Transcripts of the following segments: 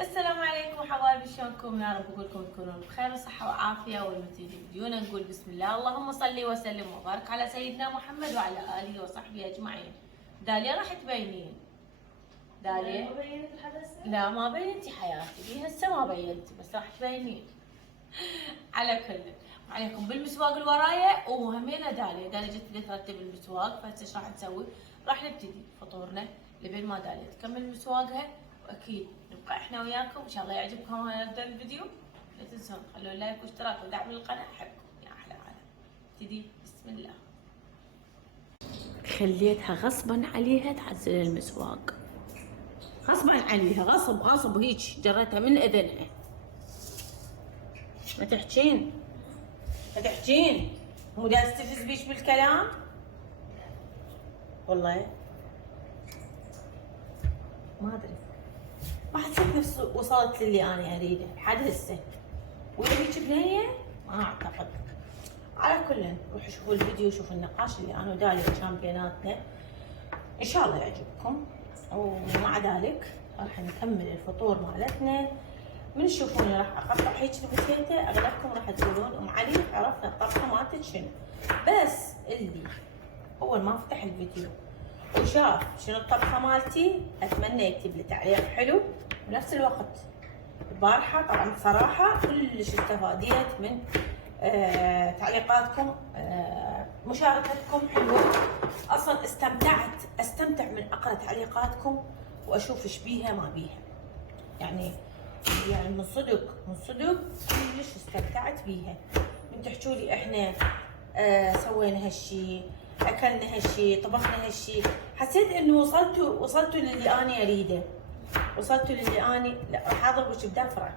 السلام عليكم حبايبي، شلونكم؟ يا رب اقولكم تكونون بخير وصحة وعافية. ولما تيجي فيديونا نقول بسم الله، اللهم صل وسلم وبارك على سيدنا محمد وعلى آله وصحبه أجمعين. داليا راح تبينين. داليا ما بينت الحدث؟ لا ما بينتي حياتي، دي هسه ما بينتي بس راح تبينين. على كل عليكم بالمسواق اللي ورايا، وهمينا داليا جت ترتب المسواق، فهسه ايش راح نسوي؟ راح نبتدي فطورنا لبين ما داليا تكمل مسواقها، واكيد نبقى احنا وياكم. ان شاء الله يعجبكم هذا الفيديو. لا تنسون خلوا لايك واشتراك ودعم للقناه، احبكم يا احلى عالم. ابتدي بسم الله. خليتها غصبا عليها تعزل المسواق، غصبا عليها، غصب هيك جرتها من اذنها. ما تحجين مو دا استفز بيش بالكلام والله. ما ادري، ما حسيت نفسي وصلت للي انا اريده لحد هسه، ولا هيك بنيه ما اعتقد. على كل روحوا شوفوا الفيديو، شوفوا النقاش اللي انا وداليا كان بيناتنا، ان شاء الله يعجبكم. ومع ذلك راح نكمل الفطور مالتنا. من تشوفوني راح اقطع هيك البسيته، اغلبكم راح تقولون ام علي عرفنا الطبخه مالتك شنو، بس اللي اول ما فتح الفيديو وشاف شنو الطبخه مالتي اتمنى يكتب لي تعليق حلو. بنفس الوقت البارحه طبعا بصراحه كلش استفاديت من تعليقاتكم، مشاركتكم حلوه. اصلا استمتع من اقرا تعليقاتكم واشوف ايش بيها ما بيها، يعني من صدق كلش استمتعت بيها. من تحكوا لي احنا سوينا هالشي، اكلنا هالشي، طبخنا هالشي، حسيت انه وصلتوا للي انا اريده، وصلتوا للي انا لا راح اضربك بدفره.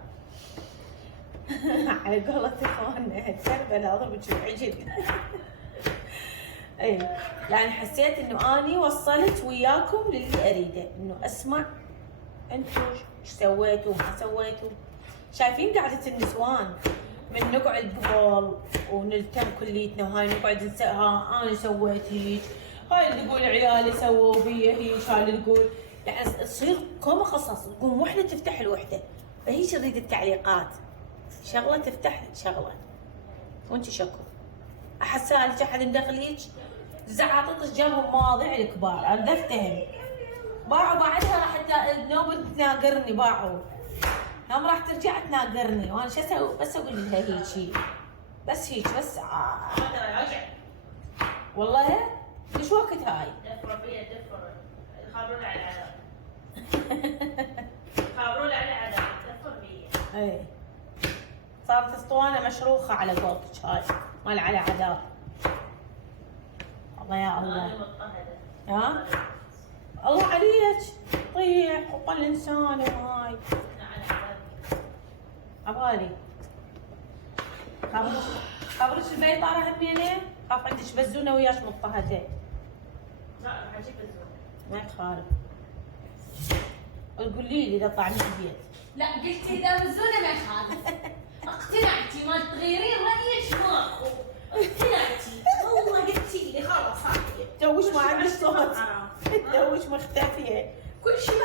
على قولة اخواننا كربلاء اضربك بعجل. اي يعني حسيت انه اني وصلت وياكم للي اريده، انه اسمع انتو ايش سويتوا ما سويتوا. شايفين قعدة النسوان من نقعد قبل ونلتم كليتنا، وهاي نقعد ها انا سويت هيك، هاي اللي تقول عيالي سووا بي هيك، هاي اللي تقول يعني تصير كوم قصص، تقوم وحده تفتح الوحده. فهيك اريد التعليقات، شغله تفتح شغله وانت شكو. احسالك احد مدخليك زعاطتك جابوا مواضيع الكبار، انا افتهم. باعوا بعدها راح نوبة تناقرني، باعوا هم راح ترجع تناقرني، وانا شو اسوي؟ بس اقول لها هيجي بس هيك بس والله ليش وقت هاي؟ دفرة بيا دفرة، يخابرون على العذاب. يخابرون على العذاب، دفر بيا. اي صارت اسطوانة مشروخة على قولتك هاي مال على عذاب. الله يا الله. انا مضطهدة. ها؟ الله عليك طيح وقل انسان وهاي. على عذاب. عبالي خابرش البيطارة همينه، خاف عندك بزونة وياش مضطهدة. لا راح اجيب الزون. ما يخالف، قولي لي اذا طلع من البيت. لا قلتي اذا بزونة ما يخالف. اقتنعتي ما تغيرين رايك ماكو. اقتنعتي والله قلتي لي خلاص هاي. توش ما عندك صوت، توش مختفية. كل شيء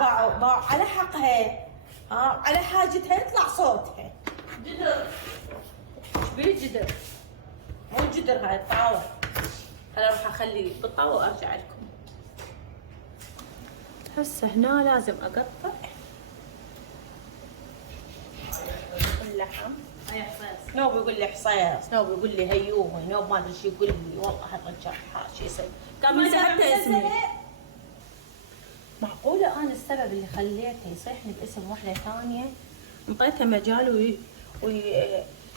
بعد باعوا على حقها، على حاجتها يطلع صوتها. جدر. ايش بيه جدر؟ مو جدر هاي الطاوة. هلا راح اخلي بالطاوة وارجع لكم. هسه هنا لازم اقطع اللحم. هاي حصاص. نوب يقول لي حصيص، نوب يقول لي هيومي، نوب ما ادري شو يقول لي. والله هالرجال شو يسوي؟ كان ينسى حتى اسمي. معقولة أنا السبب اللي خليته يصيحني باسم واحدة ثانية، انطيته مجال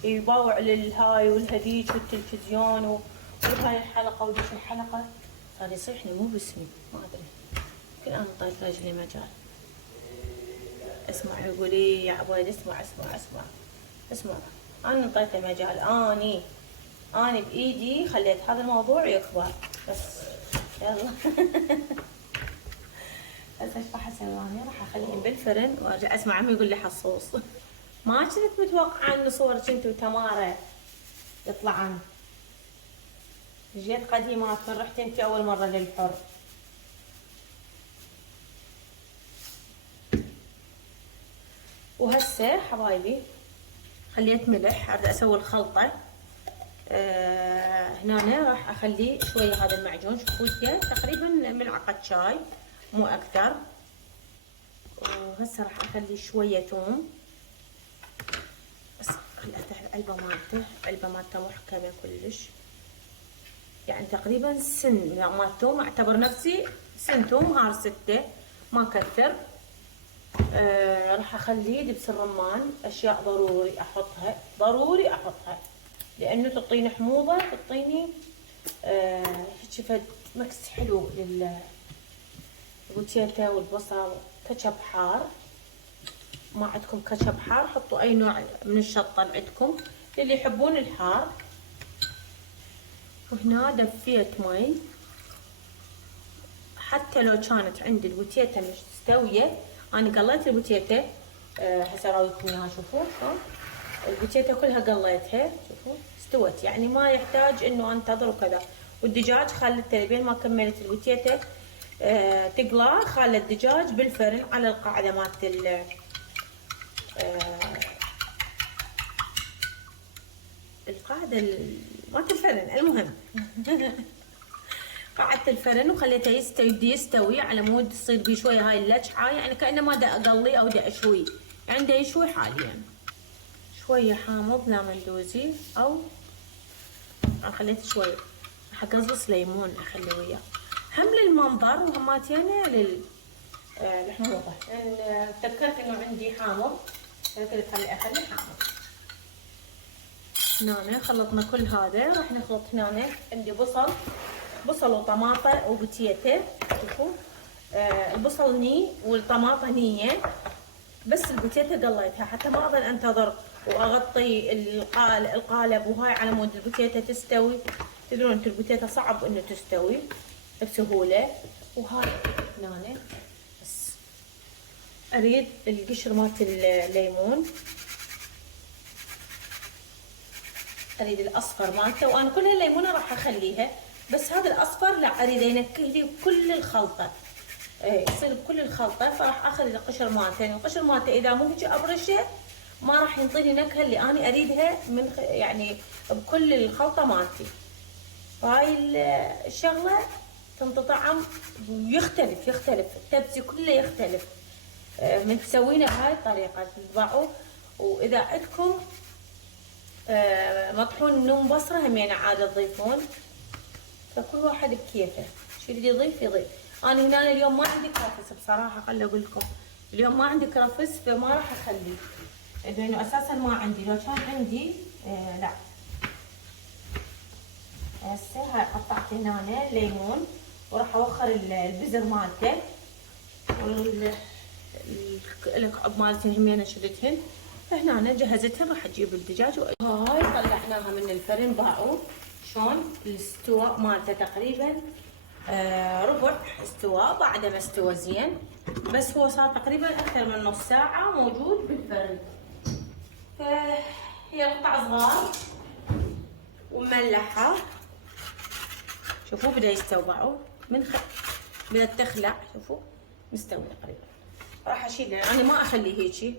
ويباوع للهاي والهديك والتلفزيون وهاي الحلقة وديش الحلقة، صار يصيحني مو باسمي. ما أدري، يمكن أنا انطيت رجلي مجال. اسمع يقول لي يا عبيد اسمع أنا انطيته مجال، أنا بإيدي خليت هذا الموضوع يكبر بس. يلا. هسه ايش راح اسوي انا؟ راح اخليهم بالفرن وارجع اسمع عمي يقول لي حصوص. ما كنت متوقعه ان صورك انت وتمارا يطلعن، جيت قديمات من رحت انت اول مره للحر. وهسه حبايبي خليت ملح، اريد اسوي الخلطه. هنا راح اخلي شويه هذا المعجون، شوفوا تقريبا ملعقه شاي مو اكثر. وهسه راح اخلي شويه ثوم، بس خليته العلبه مالته محكمه كلش، يعني تقريبا سن مال ثوم، اعتبر نفسي سن ثوم هار 6 ما كثر. راح اخلي دبس الرمان، اشياء ضروري احطها لانه تعطيني حموضه، تعطيني هيك فد مكس حلو للبوتيتا والبصل. كاتشب حار، ما عندكم كاتشب حار حطوا اي نوع من الشطه عندكم اللي يحبون الحار. وهنا دفيت مي، حتى لو كانت عندي البوتيتا مش مستويه. انا قليت البوتيتا، هسه اراويكم اياها. شوفوا البوتيتا كلها قليتها، شوفوا استوت، يعني ما يحتاج انه انتظر وكذا. والدجاج خليته لبين ما كملت البوتيتا تقلى، خلى الدجاج بالفرن على القاعده مالت القاعده مالت الفرن. المهم قعدت الفرن وخليته يستوي على مود تصير بيه شويه هاي اللجحه، يعني كانه ما دا اقلي او دا اشوي، يعني دا يشوي حاليا. شويه حامض لا مندوزي، او خليت شويه راح اقصص ليمون اخلي وياه، هم للمنظر وهماتينه للحموضه. تذكرت انه عندي حامض فقلت اخلي حامض. هنا خلطنا كل هذا، راح نخلط. هنا عندي بصل وطماطه وبوتيتا. شوفوا البصل ني والطماطه نيه، بس البوتيتا قليتها حتى ما اظل انتظر واغطي القالب وهاي على مود البوتيتا تستوي. تدرون انتم البوتيتا صعب انه تستوي بسهوله. وهاي هنا بس اريد القشر مالت الليمون، اريد الاصفر مالته، وانا كل هالليمونه راح اخليها، بس هذا الاصفر لا اريد ينكه لي بكل الخلطه، يصير بكل الخلطه. فراح اخذ القشر مالته، يعني القشر مالته اذا مو هيك ابرشه ما راح ينطيني النكهه اللي انا اريدها من يعني بكل الخلطه مالتي. هاي الشغله تنطي طعم يختلف، التبسي كله يختلف من تسوينه بهاي الطريقه تطبعوا. واذا عندكم مطحون نوم بصره همين عاد تضيفون، فكل واحد بكيفه شو اللي يضيف. انا هنا اليوم ما عندي كرفس بصراحه، خلي اقول لكم اليوم ما عندي كرفس فما راح اخليه، لانه اساسا ما عندي. لو كان عندي لا. هسه هاي قطعت هنا الليمون وراح اوخر البزر مالته والكعب مالتي همين شلتهن. فهنا جهزتهن، راح اجيب الدجاج. هاي طلعناها من الفرن، باعوا شلون الاستواء مالته تقريبا ربع استواء بعد ما استوى زين، بس هو صار تقريبا اكثر من نص ساعه موجود بالفرن. فهي قطع صغار ومملحه. شوفوا بدا يستوي، باعوا بدات تخلع. شوفوا مستوي تقريبا. راح اشيله، انا ما اخليه هيجي،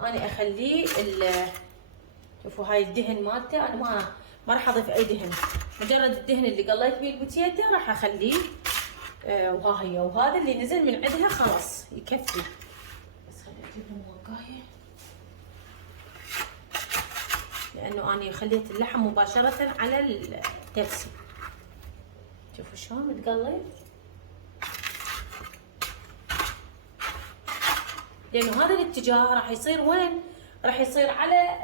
انا اخليه شوفوا هاي الدهن مالته، انا ما راح اضيف اي دهن، مجرد الدهن اللي قليت بيه البوتيتا راح اخليه. وها هي، وهذا اللي نزل من عندها خلاص يكفي. بس خليني اجيب الموقايه لانه انا خليت اللحم مباشره على التبسي. شوفوا شلون متقلب، لانه هذا الاتجاه راح يصير وين؟ راح يصير على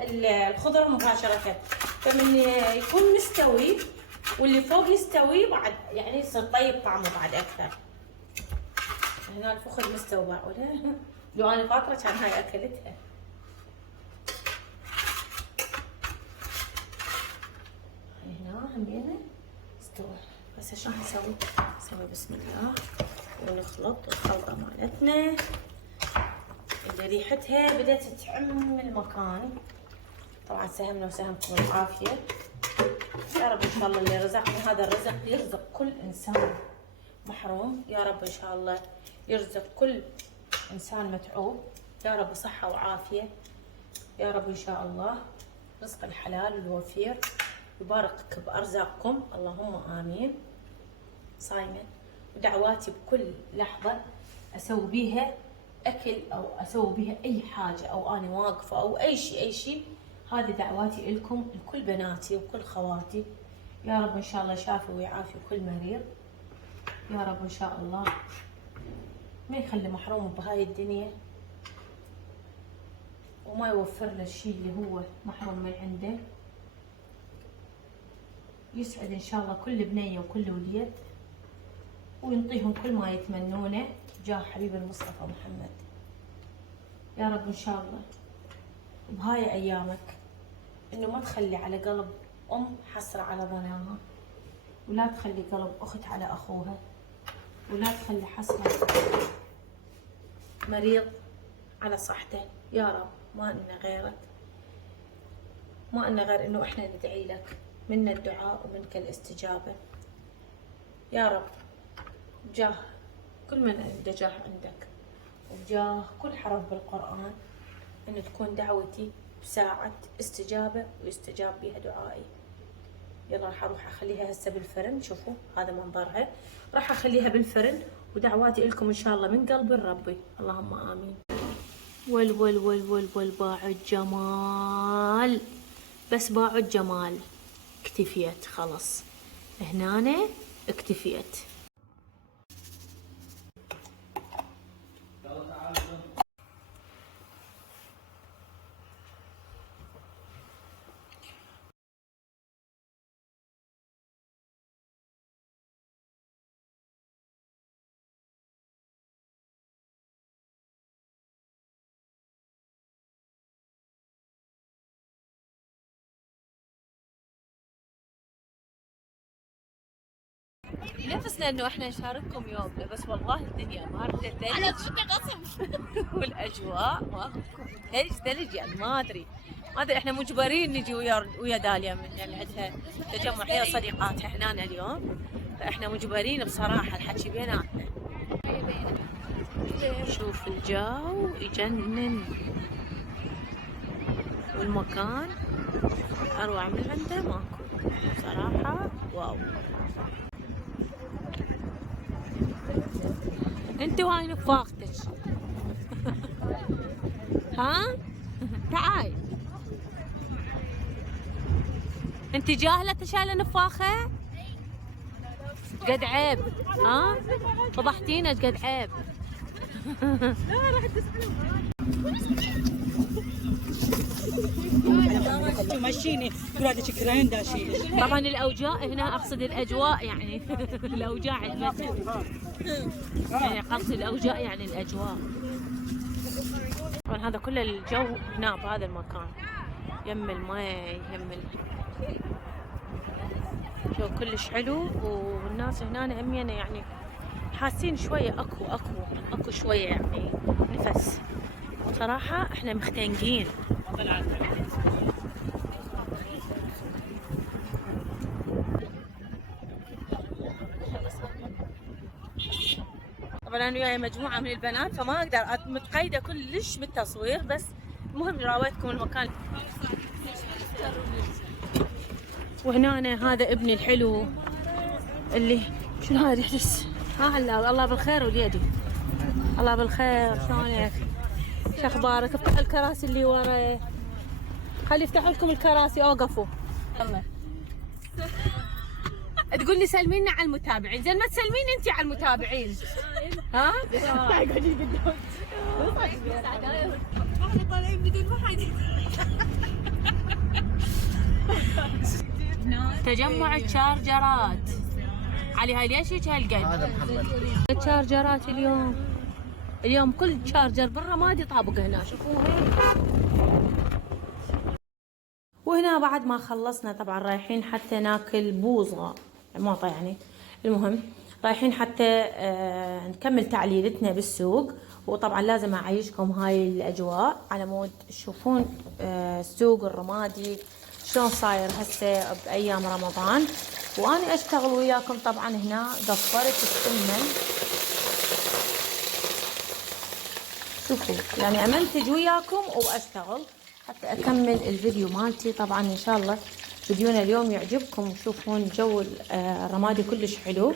الخضره مباشره. فمن يكون مستوي واللي فوق يستوي بعد، يعني يصير طيب طعمه بعد اكثر. هنا الفخذ مستوي باعوله، لو انا فاكره كان هاي اكلتها. هنا همينه استوى. بس ايش راح نسوي بسم الله ونخلط الخلطه مالتنا اللي ريحتها بدات تعم المكان. طبعا سهمنا وسهمكم العافيه يا رب. ان شاء الله اللي رزقني هذا الرزق يرزق كل انسان محروم، يا رب ان شاء الله يرزق كل انسان متعوب يا رب صحة وعافية يا رب إن شاء الله، رزق الحلال والوفير، يبارك بأرزاقكم اللهم آمين. صايمة ودعواتي بكل لحظة أسوي بيها أكل أو أسوي بيها أي حاجة أو أنا واقفة أو أي شيء، هذه دعواتي لكم لكل بناتي وكل خواتي. يا رب إن شاء الله يشافي ويعافي كل مريض يا رب إن شاء الله، ما يخلي محروم بهاي الدنيا وما يوفر له الشيء اللي هو محروم من عنده. يسعد إن شاء الله كل بنية وكل وليد وينطيهم كل ما يتمنونه جاه حبيب المصطفى محمد يا رب إن شاء الله. بهاي أيامك إنه ما تخلي على قلب حسرة على ضناها، ولا تخلي قلب أخت على أخوها، ولا تخلي حسرة مريض على صحته يا رب. ما إلنا غيرك، ما إلنا غير إنه إحنا ندعي لك، منا الدعاء ومنك الاستجابة يا رب. بجاه كل من عنده جاه عندك، وبجاه كل حرف بالقرآن، إن تكون دعوتي بساعة استجابة ويستجاب بها دعائي. يلا راح أروح أخليها هسه بالفرن، شوفوا هذا منظرها، راح أخليها بالفرن ودعواتي لكم إن شاء الله من قلبي لربي اللهم آمين. ول ول ول ول ول باعوا الجمال، بس باعوا الجمال، اكتفيت خلص، هنا اكتفيت. نفسنا انه احنا نشارككم يومنا، بس والله الدنيا باردة ثلج والاجواء ماكو ثلج يعني ما ادري احنا مجبرين نجي ويا داليا من يعني عندها تجمع هي صديقاتها هنا اليوم، فاحنا مجبرين بصراحة الحكي بيناتنا. شوف الجو يجنن والمكان اروع من عنده ماكو بصراحة. واو انت وهاي نفاختك ها تعاي انت جاهله تشايله نفاخه قد عيب ها فضحتينا قد عيب. لا راح تمشيني قرادة كراين داشي. طبعا الاوجاع هنا اقصد الاجواء يعني الاوجاع يعني قصد الاوجاع يعني الاجواء. طبعا هذا كل الجو هنا بهذا المكان يم الماء جو كلش حلو، والناس هنا همينه يعني حاسين شويه اكو شويه يعني نفس. صراحه احنا مختنقين. طبعا انا وياي مجموعه من البنات فما اقدر متقيده كلش بالتصوير، بس المهم راويتكم المكان. وهنا هذا ابني الحلو اللي شنو هذا يحس هلا الله بالخير وليدي الله بالخير. شلونك؟ شو اخبارك؟ افتحوا الكراسي اللي ورا، خلي يفتحوا لكم الكراسي. اوقفوا يلا. تقول لي سلمينا على المتابعين، زين ما تسلمين انت على المتابعين ها؟ تقعدي قدام احنا طالعين بدون ما حد. تجمع الشارجرات علي. هاي ليش هيك هالقد؟ هذا محمد الشارجرات اليوم كل شارجر بالرمادي طابق هنا شوفوها. وهنا بعد ما خلصنا طبعا رايحين حتى ناكل بوظة موطة يعني. المهم رايحين حتى نكمل تعليلتنا بالسوق، وطبعا لازم اعيشكم هاي الاجواء على مود تشوفون السوق الرمادي شلون صاير هسه بايام رمضان. وانا اشتغل وياكم طبعا. هنا قفرت السمن شوفوا يعني امنتج وياكم واشتغل حتى اكمل الفيديو مالتي. طبعا ان شاء الله فيديونا اليوم يعجبكم، وتشوفون جو الرمادي كلش حلو،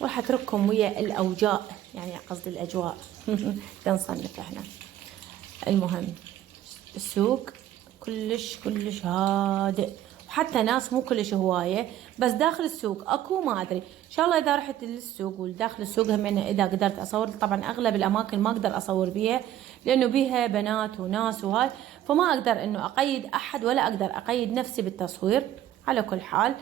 وراح اترككم ويا الاوجاء، يعني قصدي الاجواء. تنصنف احنا. المهم السوق كلش هادئ، وحتى ناس مو كلش هوايه، بس داخل السوق اكو ما ادري. ان شاء الله اذا رحت للسوق وداخل السوق هم اذا قدرت اصور. طبعا اغلب الاماكن ما اقدر اصور بيها لانه بيها بنات وناس وهاي، فما اقدر انه اقيد احد ولا اقدر اقيد نفسي بالتصوير. على كل حال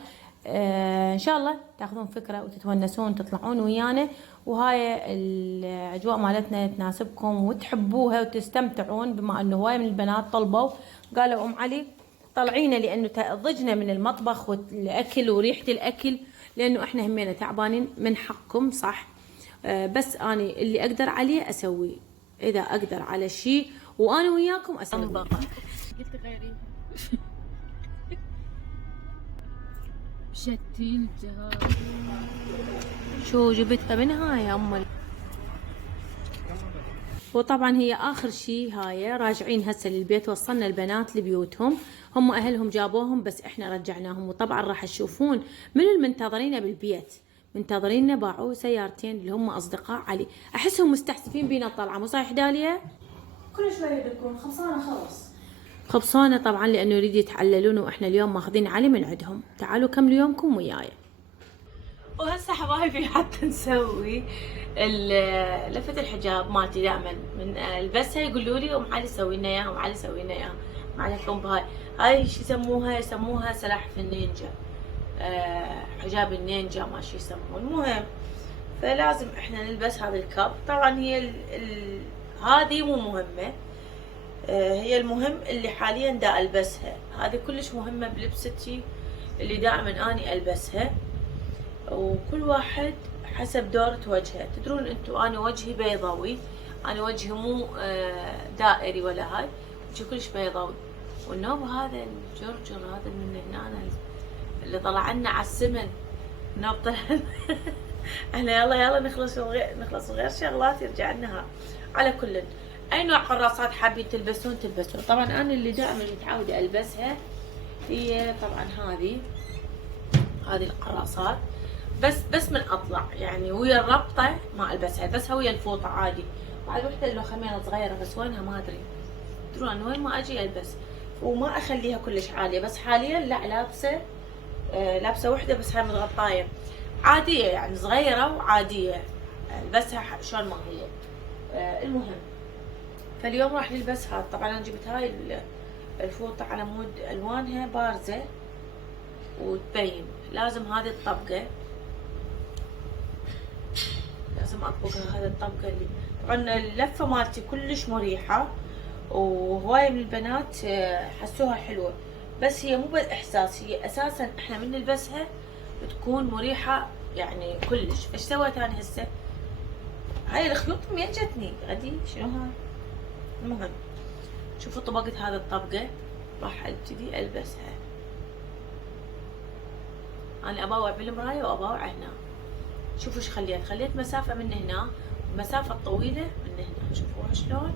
ان شاء الله تاخذون فكره وتتونسون تطلعون ويانا، وهاي الاجواء مالتنا تناسبكم وتحبوها وتستمتعون، بما انه هواي من البنات طلبوا قالوا ام علي طلعينا لانه ضجنا من المطبخ والاكل وريحه الاكل، لانه احنا همينا تعبانين من حقكم صح. بس اني اللي اقدر عليه اسويه، اذا اقدر على شيء وانا وياكم اسوي. قلت غيري. شتين الجهاز. شو جبتها من هاي يا ام؟ وطبعا هي اخر شيء هاي راجعين هسه للبيت، وصلنا البنات لبيوتهم، هم اهلهم جابوهم بس احنا رجعناهم. وطبعا راح تشوفون من المنتظرين بالبيت، منتظريننا باعوا سيارتين اللي هم اصدقاء علي. احسهم مستحسفين بينا الطلعه، مو صحيح داليا؟ كل شويه تكون خلصانه خلص. خبصانه طبعا لانه يريد يتعللون، واحنا اليوم ماخذين علي من عندهم. تعالوا كملوا يومكم وياي. وهسه حبايبي حتى نسوي لفة الحجاب مالتي دائما من البسها يقولوا لي ام علي سوي لنا اياها، ام علي سوي لنا اياها. ما عليكم بهاي، هاي شو يسموها؟ يسموها سلاحف النينجا، حجاب النينجا ما شو يسموه. المهم فلازم احنا نلبس هذا الكاب. طبعا هي هذه مو مهمة، هي المهم اللي حاليا دا البسها. هذه كلش مهمة بلبستي اللي دائما اني البسها، وكل واحد حسب دورة وجهه. تدرون انتو انا وجهي بيضاوي، انا وجهي مو دائري ولا هاي، وجهي كلش بيضاوي. والنوب هذا الجرجر هذا من هنا اللي طلع لنا على السمن، النوب طلع. احنا يلا نخلص غير شغلات يرجع لنا. على كل اي نوع قراصات حابين تلبسون تلبسون. طبعا انا اللي دائما متعوده البسها هي طبعا هذه القراصات، بس من اطلع يعني ويا الربطه ما البسها، البسها ويا الفوطه عادي. وعلى وحده لو خميره صغيره بس وينها ما ادري. تدرون انا وين ما اجي البس وما اخليها كلش عاليه. بس حاليا لا، لابسه وحده بس هاي متغطايه عاديه، يعني صغيره وعاديه البسها شلون ما هي. المهم فاليوم راح نلبس هذا. طبعا انا جبت هاي الفوطه على مود الوانها بارزه وتبين. لازم هذه الطبقه، لازم اطبقها هذه الطبقه اللي طبعا اللفه مالتي كلش مريحه، وهواي من البنات حسوها حلوه. بس هي مو بالاحساس، هي اساسا احنا من نلبسها بتكون مريحه يعني كلش. فايش سويت انا هسه؟ هاي الخيوط منين جتني غدي؟ شنو هاي؟ المهم شوفوا طبقت هذه الطبقه، راح ابتدي البسها. انا اباوع بالمرايه واباوع هنا. شوفوا ايش خليت مسافه من هنا، المسافه الطويله من هنا. شوفوها شلون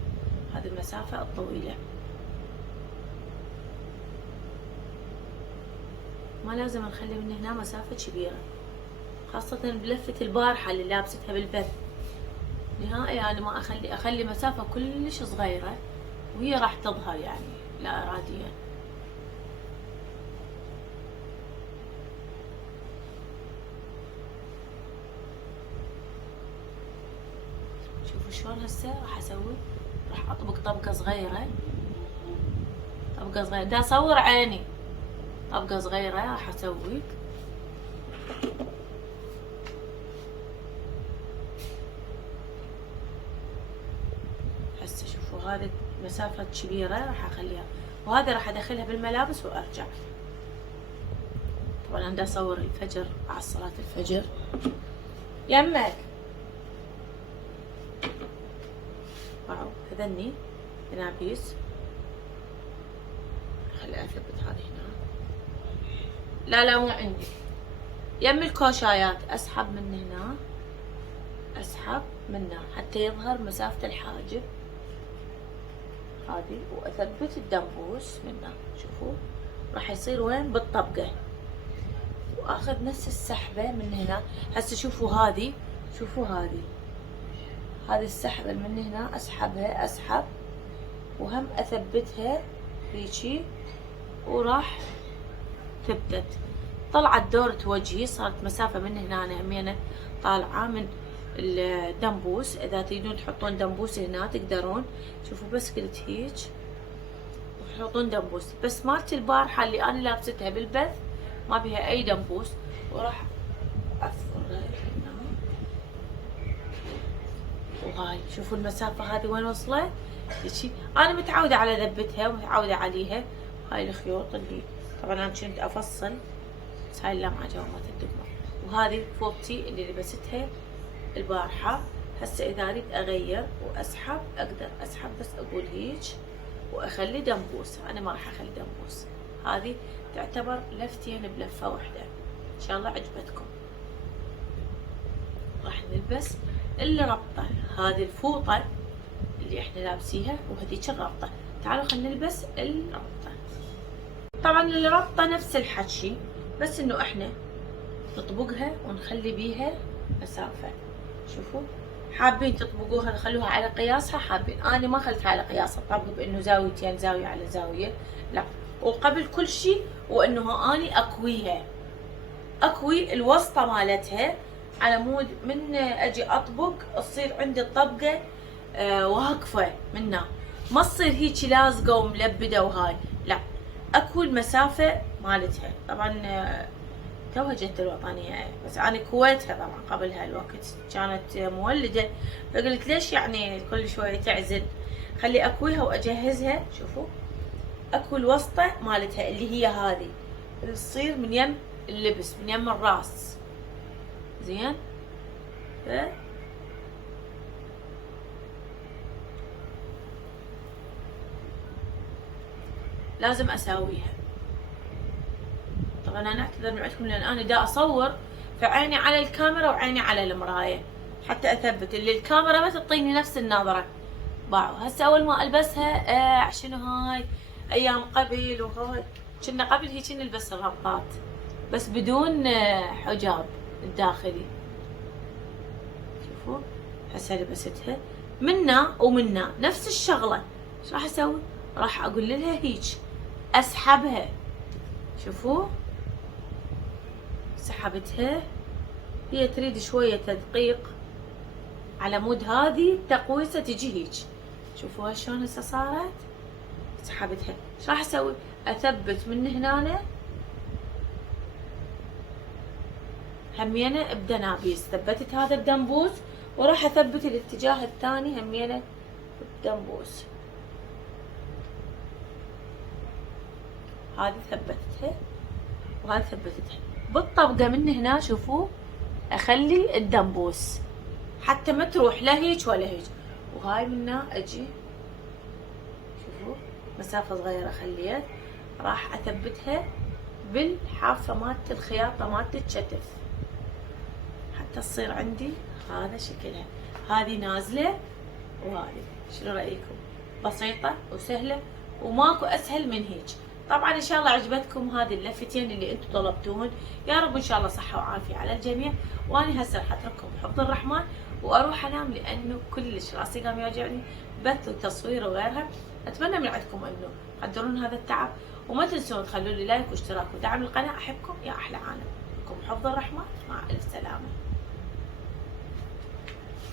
هذه المسافه الطويله. ما لازم نخلي من هنا مسافه كبيره، خاصه بلفه البارحه اللي لابستها بالبث. نهائي انا ما اخلي مسافه كلش صغيره، وهي راح تظهر يعني لا اراديا. شوفوا شلون هسه راح اسوي. راح اطبق طبقه صغيره، دا اصور عيني. طبقه صغيره راح اسوي. هسه شوفوا هذه مسافه كبيره راح اخليها، وهذا راح ادخلها بالملابس وارجع. طبعا انا دا اصور الفجر على صلاه الفجر. يمك واو هذني بنابيس. خلي اثبت هذه هنا. لا مو عندي. يم الكوشايات اسحب من هنا، اسحب منها حتى يظهر مسافة الحاجب. هذه واثبت الدنبوس منه. شوفوا راح يصير وين بالطبقة، واخذ نفس السحبة من هنا. هسه شوفوا هذه، شوفوا هذه السحبة من هنا اسحبها، اسحب وهم اثبتها هيجي، وراح ثبتت. طلعت دورة وجهي، صارت مسافة من هنا همينة طالعة من الدنبوس. اذا تريدون تحطون دنبوس هنا تقدرون. شوفوا بس قلت هيج وتحطون دنبوس، بس مالت البارحة اللي انا لابستها بالبث ما بيها اي دنبوس، وراح افرغ هنا. وهاي شوفوا المسافة هذه وين وصلت. هيجي انا متعودة على ذبتها ومتعودة عليها. هاي الخيوط اللي طبعا انا كنت افصل، بس هاي اللمعة جو مالت الدقمة. وهذه فوطتي اللي لبستها البارحة. هسه اذا اريد اغير واسحب اقدر اسحب، بس اقول هيج واخلي دنبوس. انا ما راح اخلي دنبوس، هذه تعتبر لفتين بلفة واحدة. ان شاء الله عجبتكم. راح نلبس اللي ربطة، هذه الفوطة اللي احنا لابسيها وهذيك الربطة. تعالوا خلينا نلبس الربطة. طبعا اللي ربطة نفس الحكي، بس انه احنا نطبقها ونخلي بيها مسافة. شوفوا حابين تطبقوها تخلوها على قياسها، حابين. انا ما خليتها على قياسها، طبق بانه زاويتين، زاوية على زاوية، لا. وقبل كل شيء وانه اني اكويها، اكوي الوسطة مالتها على مود من اجي اطبق تصير عندي الطبقة واقفة منها، ما تصير هيك لازقة وملبدة وهاي، لا. اكوي المسافة مالتها. طبعا توها جت الوطنية، بس انا كويتها طبعا قبل هالوقت كانت مولدة، فقلت ليش يعني كل شوية تعزل، خلي اكويها واجهزها. شوفوا اكوي الوسطة مالتها اللي هي هذه اللي تصير من يم اللبس، من يم الراس، زين. لازم اساويها. طبعا انا اعتذر من عندكم لان انا دا اصور فعيني على الكاميرا وعيني على المراية حتى اثبت اللي الكاميرا ما تعطيني نفس النظرة. باعوا هسه اول ما البسها شنو هاي ايام قبل، وهاي كنا قبل هيك نلبس الربطات بس بدون حجاب الداخلي. شوفوا هسه لبستها منا ومنا نفس الشغلة. ايش راح اسوي؟ راح اقول لها هيك اسحبها. شوفوا سحبتها، هي تريد شوية تدقيق على مود هذه تقويسة تجي هيك. شوفوها شلون هسه صارت. سحبتها. ايش راح اسوي؟ اثبت من هنا همينة بدنابيس. ثبتت هذا الدنبوس وراح اثبت الاتجاه الثاني همينة بدنبوس. هذه ثبتتها وهذه ثبتتها بالطبقة من هنا. شوفوا اخلي الدنبوس حتى ما تروح لا هيك ولا هيك. وهاي منا اجي شوفوا مسافة صغيرة خليت، راح اثبتها بالحافة مالت الخياطة مالت الكتف حتى تصير عندي هذا شكلها. هذه نازلة وهذه. شنو رأيكم؟ بسيطة وسهلة وماكو اسهل من هيك. طبعا ان شاء الله عجبتكم هذه اللفتين اللي انتم طلبتوهن. يا رب ان شاء الله صحة وعافية على الجميع. وانا هسه راح اترككم بحفظ الرحمن واروح انام لانه كلش راسي قام يوجعني بث وتصوير وغيرها. اتمنى من عندكم انه تقدرون هذا التعب، وما تنسون تخلوا لي لايك واشتراك ودعم القناة. احبكم يا احلى عالم. لكم بحفظ الرحمن، مع الف سلامة.